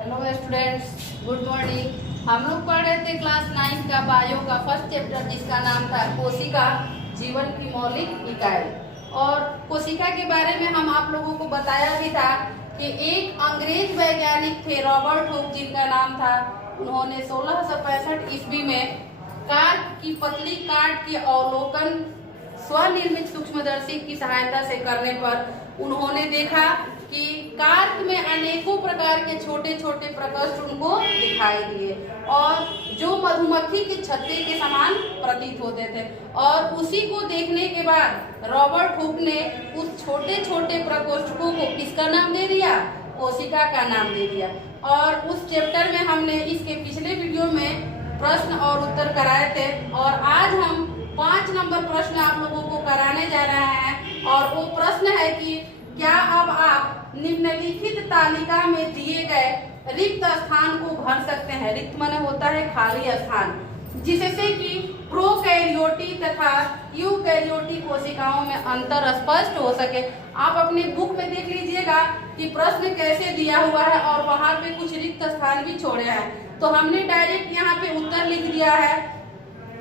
Hello students, good morning. हम लोग पढ़ रहे थे क्लास 9 का बायो का फर्स्ट चैप्टर, जिसका नाम था कोशिका, जीवन की मौलिक इकाई। और कोशिका के बारे में हम आप लोगों को बताया भी था कि एक अंग्रेज वैज्ञानिक थे रॉबर्ट हुक, जिनका नाम था। उन्होंने 1665 ईस्वी में कार्क की पतली काट के अवलोकन स्वनिर्मित सूक्ष्मदर्शी की सहायता से करने पर उन्होंने देखा कि कार्क में अनेकों प्रकार के छोटे छोटे प्रकोष्ठ उनको दिखाई दिए और जो मधुमक्खी के छत्ते के समान प्रतीत होते थे। और उसी को देखने के बाद रॉबर्ट हुक ने उस छोटे छोटे प्रकोष्ठों को किसका नाम दे दिया? कोशिका का नाम दे दिया। और उस चैप्टर में हमने इसके पिछले वीडियो में प्रश्न और उत्तर कराए थे और आज हम 5 नंबर प्रश्न आप लोगों को कराने जा रहे हैं। और वो प्रश्न है कि क्या अब आप निम्नलिखित तालिका में दिए गए रिक्त स्थान को भर सकते हैं? रिक्त माने होता है खाली स्थान, जिससे कि प्रोकैरियोटी तथा यूकैरियोटी कोशिकाओं में अंतर स्पष्ट हो सके। आप अपनी बुक में देख लीजिएगा कि प्रश्न कैसे दिया हुआ है और वहां पे कुछ रिक्त स्थान भी छोड़े हैं। तो हमने डायरेक्ट यहाँ पे उत्तर लिख दिया है।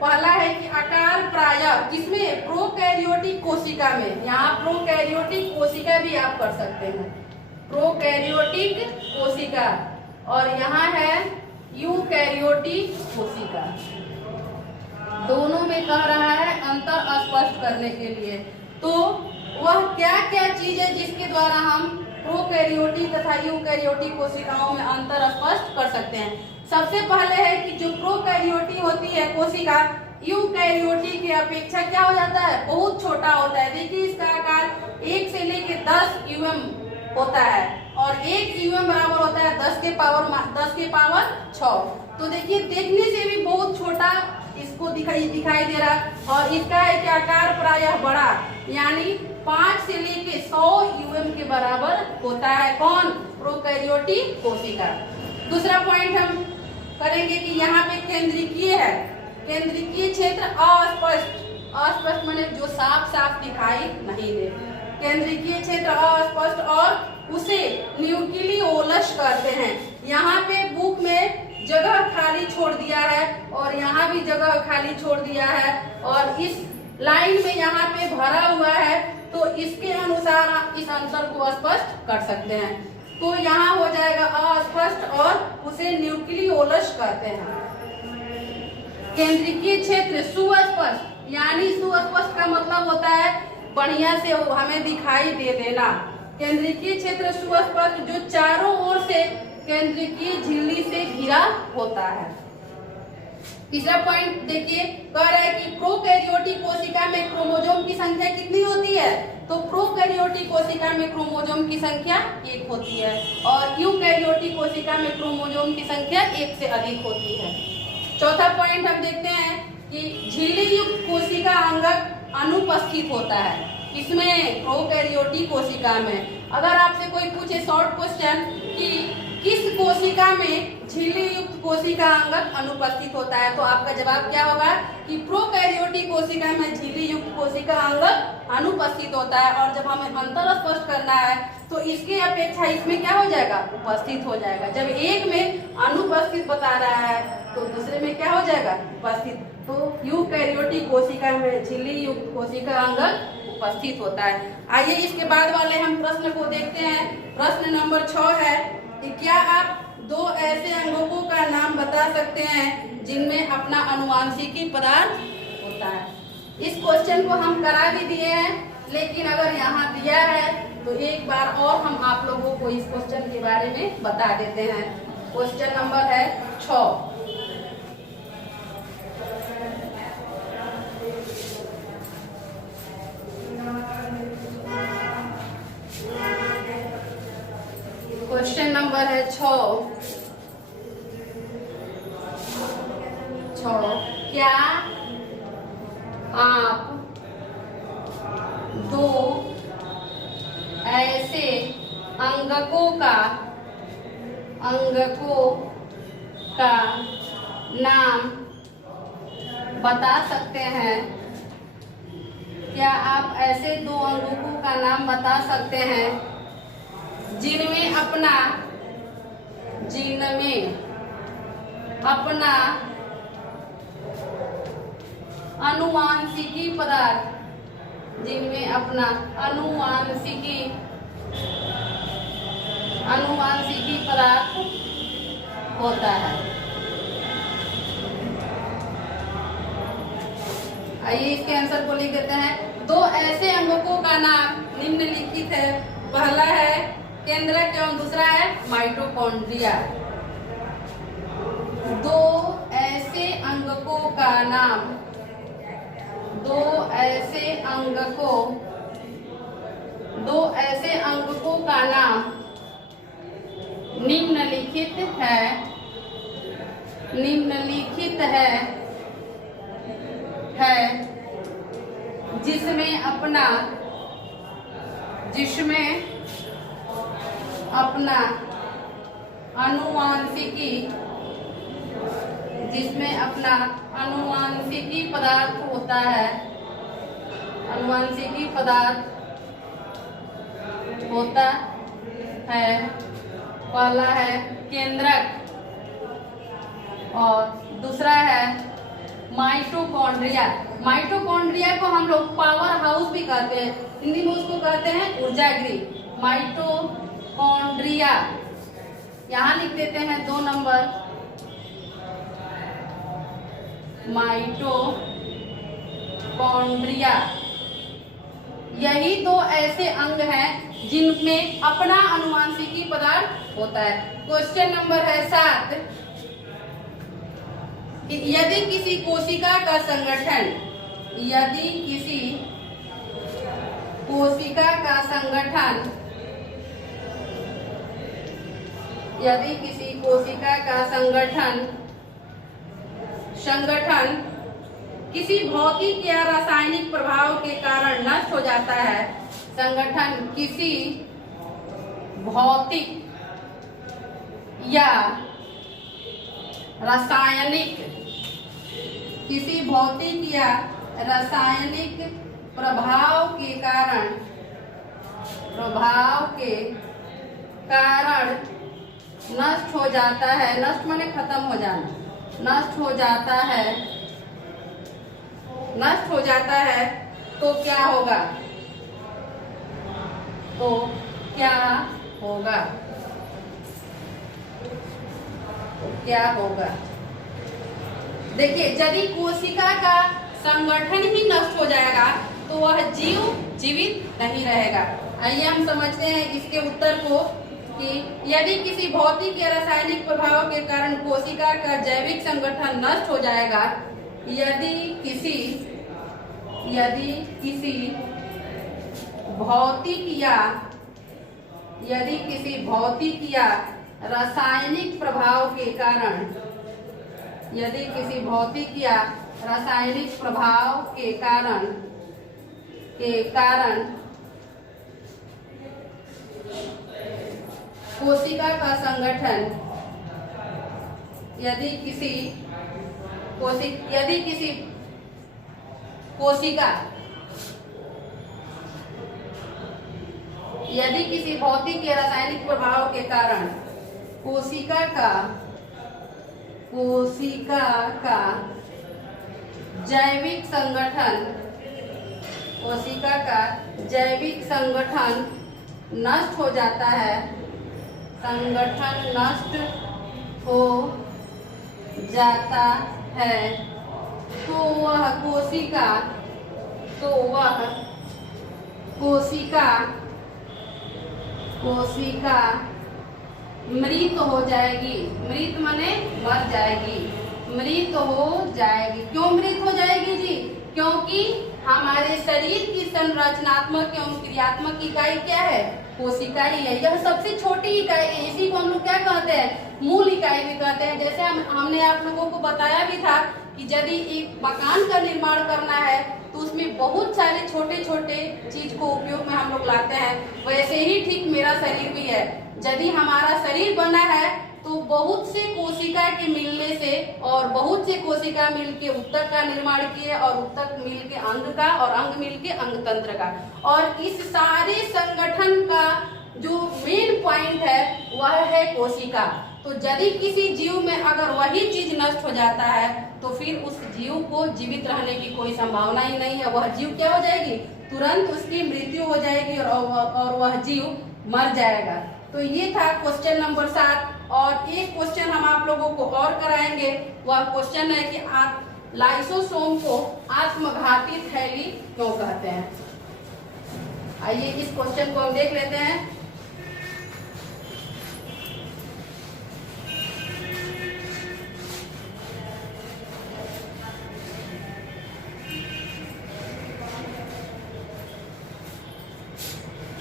पहला है कि आकार प्रायः किसमें? प्रोकैरियोटिक कोशिका में। यहाँ प्रोकैरियोटिक कोशिका भी आप कर सकते हैं, प्रोकैरियोटिक कोशिका। और यहाँ है यूकैरियोटिक कोशिका। दोनों में कह रहा है अंतर स्पष्ट करने के लिए। तो वह क्या क्या चीज है जिसके द्वारा हम प्रोकैरियोटिक तथा यूकैरियोटिक कोशिकाओं में अंतर स्पष्ट कर सकते हैं? सबसे पहले है कि जो प्रोकैरियोटी होती है कोशिका, यूकैरियोटी की अपेक्षा क्या हो जाता है? बहुत छोटा होता है। देखिए इसका आकार 1 से लेके 10 यूएम होता है और 1 यूएम बराबर होता है 10 के पावर 6। तो देखिए देखने से भी बहुत छोटा इसको दिखाई दे रहा है। और इसका है कि आकार प्रायः बड़ा, यानी 5 से लेके 100 यूएम के बराबर होता है। कौन? प्रोकैरियोटिक कोशिका। दूसरा पॉइंट हम करेंगे कि यहाँ पे केंद्रीय है। केंद्रीय क्षेत्र अस्पष्ट माने जो साफ साफ दिखाई नहीं दे। केंद्रीय क्षेत्र अस्पष्ट और उसे न्यूक्लियोलस कहते हैं। यहाँ पे बुक में जगह खाली छोड़ दिया है और यहाँ भी जगह खाली छोड़ दिया है और इस लाइन में यहाँ पे भरा हुआ है, तो इसके अनुसार इस अंतर को स्पष्ट कर सकते हैं। तो यहाँ हो जाएगा अस्पष्ट और उसे न्यूक्लियोलस कहते हैं। केंद्रीय क्षेत्र सुस्पष्ट, यानी सुस्पष्ट का मतलब होता है बढ़िया से हमें दिखाई दे देना। केंद्रीय क्षेत्र सुस्पष्ट जो चारों ओर से केंद्रीय झिल्ली से घिरा होता है। तीसरा पॉइंट देखिए, कह रहा है कि प्रोकैरियोटिक कोशिका में क्रोमोसोम की संख्या कितनी होती है? तो प्रोकैरियोटिक कोशिका में क्रोमोसोम की संख्या 1 होती है और यूकैरियोटिक कोशिका में क्रोमोसोम की संख्या 1 से अधिक होती है। चौथा पॉइंट हम देखते हैं कि झिल्ली युक्त कोशिका अंगक अनुपस्थित होता है। इसमें प्रोकैरियोटिक कोशिका में अगर आपसे कोई पूछे शॉर्ट क्वेश्चन कि किस कोशिका में झिल्ली युक्त कोशिका अंगक अनुपस्थित होता है, तो आपका जवाब क्या होगा कि प्रोकैरियोटिक कोशिका में झिल्ली युक्त कोशिका अंगक अनुपस्थित होता है। और जब हमें अंतर स्पष्ट करना है तो इसके अपेक्षा इसमें क्या हो जाएगा? उपस्थित हो जाएगा। जब एक में अनुपस्थित बता रहा है तो दूसरे में क्या हो जाएगा? उपस्थित। तो यूकैरियोटिक कोशिका में झिल्ली युक्त कोशिका अंगक उपस्थित होता है। आइए इसके बाद वाले हम प्रश्न को देखते हैं। प्रश्न नंबर 6 है कि क्या आप 2 ऐसे अंगकों का नाम बता सकते हैं जिनमें अपना अनुवांशिकी पदार्थ होता है? इस क्वेश्चन को हम करा भी दिए हैं, लेकिन अगर यहाँ दिया है तो एक बार और हम आप लोगों को इस क्वेश्चन के बारे में बता देते हैं। क्वेश्चन नंबर है 6। क्वेश्चन नंबर है 6। क्या आप 2 ऐसे अंगकों का नाम बता सकते हैं? क्या आप ऐसे 2 अंगकों का नाम बता सकते हैं जिनमें अपना जिनमें अपना अनुवांशिकी पदार्थ होता है। आइए इसके आंसर को लिख देते हैं। दो ऐसे अंगकों का नाम निम्नलिखित है। पहला है केंद्रक एवं दूसरा है माइटोकॉन्ड्रिया। दो ऐसे अंगकों का नाम निम्नलिखित है जिसमें अपना अनुवांशिकी पदार्थ होता है। पहला है केंद्रक और दूसरा है माइटोकॉन्ड्रिया। माइटोकॉन्ड्रिया को हम लोग पावर हाउस भी कहते हैं, हिंदी में उसको कहते हैं ऊर्जागृह। माइटोकॉन्ड्रिया यहाँ लिख देते हैं 2 नंबर। माइटोकॉन्ड्रिया यही 2 ऐसे अंग हैं जिनमें अपना अनुवांशिकी पदार्थ होता है। क्वेश्चन नंबर है 7। यदि किसी कोशिका का संगठन किसी भौतिक या रासायनिक प्रभाव के कारण नष्ट हो जाता है। संगठन किसी भौतिक या रासायनिक प्रभाव के कारण नष्ट हो जाता है। नष्ट माने खत्म हो जाना। नष्ट हो जाता है तो क्या होगा? देखिए, यदि कोशिका का संगठन ही नष्ट हो जाएगा तो वह जीवित नहीं रहेगा। आइए हम समझते हैं इसके उत्तर को कि यदि किसी भौतिक या रासायनिक प्रभाव के कारण कोशिका का जैविक संगठन नष्ट हो जाएगा। यदि किसी भौतिक या रासायनिक प्रभाव के कारण कोशिका का संगठन यदि किसी भौतिक या रासायनिक प्रभाव के कारण कोशिका का जैविक संगठन नष्ट हो जाता है। तो वह कोशिका मृत हो जाएगी। मृत माने मर जाएगी। मृत हो जाएगी। क्यों मृत हो जाएगी जी? क्योंकि हमारे शरीर की संरचनात्मक एवं क्रियात्मक इकाई क्या है? कोशिका ही है। यह सबसे छोटी इकाई है। इसी को हम लोग क्या कहते हैं? मूल इकाई भी कहते हैं। जैसे हमने आप लोगों को बताया भी था कि यदि एक मकान का निर्माण करना है तो उसमें बहुत सारे छोटे छोटे चीज को उपयोग में हम लोग लाते हैं। वैसे ही ठीक मेरा शरीर भी है। यदि हमारा शरीर बना है तो बहुत से कोशिका के मिलने से और बहुत से कोशिका मिलके उत्तक का निर्माण किए और उत्तक मिलके अंग का और अंग मिलके अंग तंत्र का। और इस सारे संगठन का जो मेन पॉइंट है वह है कोशिका। तो यदि किसी जीव में अगर वही चीज नष्ट हो जाता है तो फिर उस जीव को जीवित रहने की कोई संभावना ही नहीं है। वह जीव क्या हो जाएगी, तुरंत उसकी मृत्यु हो जाएगी और वह जीव मर जाएगा। तो ये था क्वेश्चन नंबर 7। और एक क्वेश्चन हम आप लोगों को और कराएंगे। वह क्वेश्चन है कि लाइसोसोम को आत्मघाती थैली क्यों कहते हैं। आइए इस क्वेश्चन को हम देख लेते हैं।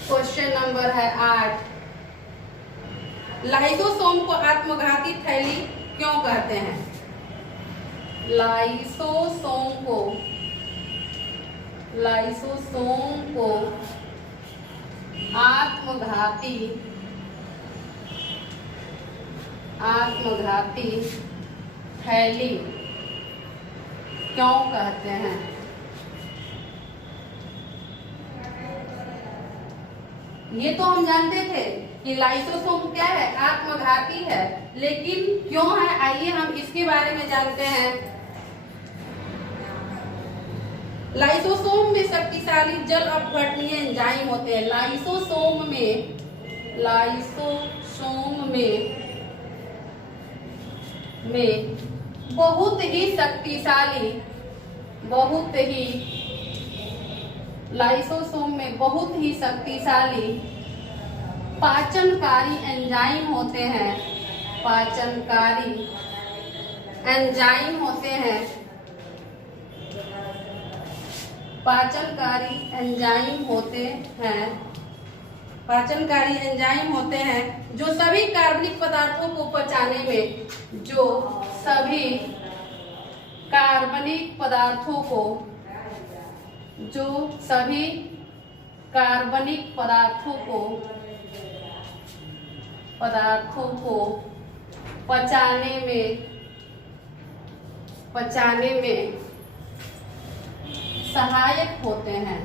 क्वेश्चन नंबर है 8। लाइसोसोम को आत्मघाती थैली क्यों कहते हैं। लाइसोसोम को आत्मघाती थैली क्यों कहते हैं। ये तो हम जानते थे कि लाइसोसोम क्या है, आत्मघाती है, लेकिन क्यों है आइए हम इसके बारे में जानते हैं। लाइसोसोम में शक्तिशाली जल अपघटनीय एंजाइम होते हैं। लाइसोसोम में बहुत ही शक्तिशाली पाचनकारी एंजाइम होते हैं। पाचनकारी एंजाइम होते हैं जो सभी कार्बनिक पदार्थों को पचाने में पचाने में सहायक होते हैं।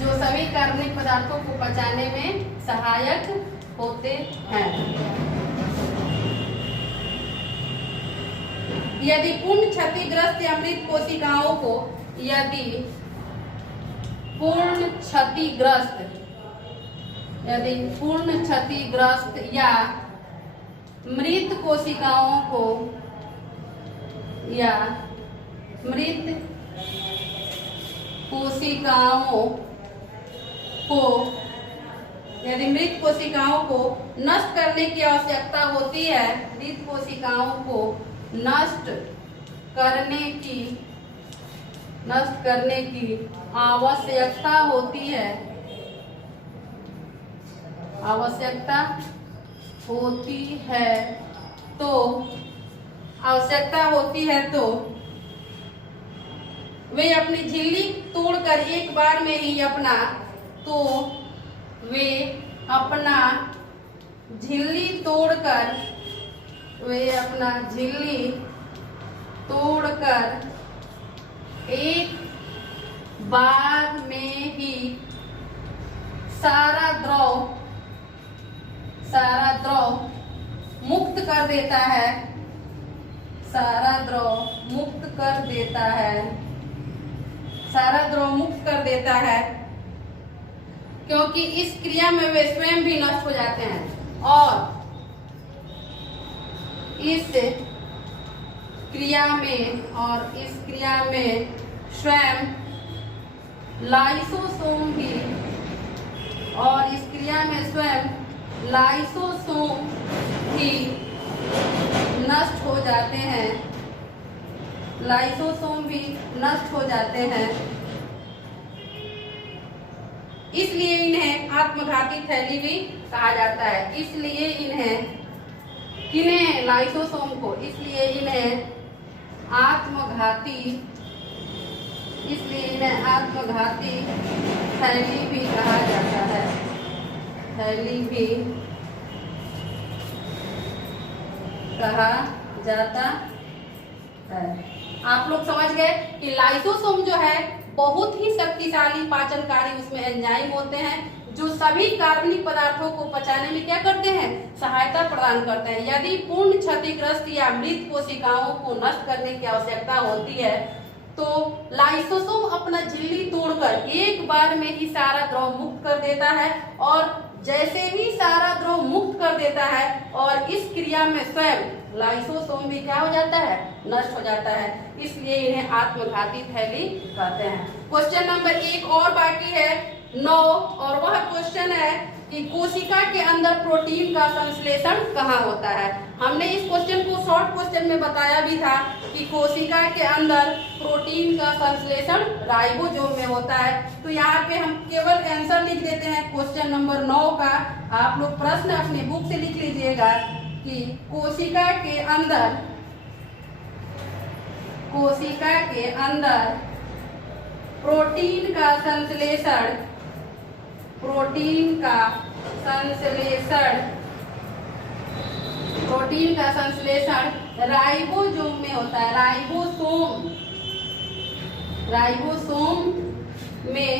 जो सभी कार्बनिक पदार्थों को पचाने में सहायक होते हैं। यदि पूर्ण क्षतिग्रस्त या मृत कोशिकाओं को पूर्ण क्षतिग्रस्त या मृत कोशिकाओं को नष्ट करने की आवश्यकता होती है। मृत कोशिकाओं को नष्ट करने की आवश्यकता होती है। तो वे अपनी झिल्ली तोड़कर एक बार में ही अपना झिल्ली तोड़कर एक बार में ही सारा द्रव मुक्त कर देता है। क्योंकि इस क्रिया में वे स्वयं भी नष्ट हो जाते हैं और इस क्रिया में स्वयं लाइसोसोम भी नष्ट हो जाते हैं। इसलिए इन्हें आत्मघाती थैली भी कहा जाता है। इसलिए इन्हें आत्मघाती थैली भी कहा जाता है। आप लोग समझ गए कि लाइसोसोम जो है बहुत ही शक्तिशाली पाचनकारी उसमें एंजाइम होते हैं जो सभी कार्बनिक पदार्थों को पचाने में क्या करते हैं, सहायता प्रदान करते हैं। यदि पूर्ण क्षतिग्रस्त या मृत कोशिकाओं को नष्ट करने की आवश्यकता होती है तो लाइसोसोम अपना झिल्ली तोड़कर एक बार में ही सारा द्रव मुक्त कर देता है, और जैसे ही सारा द्रव मुक्त कर देता है और इस क्रिया में स्वयं लाइसोसोम भी क्या हो जाता है, नष्ट हो जाता है। इसलिए इन्हें आत्मघाती थैली कहते हैं। क्वेश्चन नंबर 1 और बाकी है 9, और वह क्वेश्चन है कि कोशिका के अंदर प्रोटीन का संश्लेषण कहाँ होता है। हमने इस क्वेश्चन को शॉर्ट क्वेश्चन में बताया भी था कि कोशिका के अंदर प्रोटीन का संश्लेषण राइबोसोम में होता है। तो यहाँ पे हम केवल आंसर लिख देते हैं क्वेश्चन नंबर 9 का। आप लोग प्रश्न अपनी बुक से लिख लीजिएगा कि कोशिका के अंदर प्रोटीन का संश्लेषण राइबोसोम में होता है। राइबोसोम में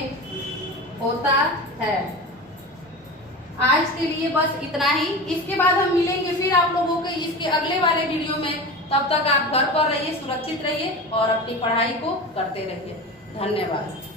होता है। आज के लिए बस इतना ही। इसके बाद हम मिलेंगे फिर आप लोगों के इसके अगले वाले वीडियो में। तब तक आप घर पर रहिए, सुरक्षित रहिए और अपनी पढ़ाई को करते रहिए। धन्यवाद।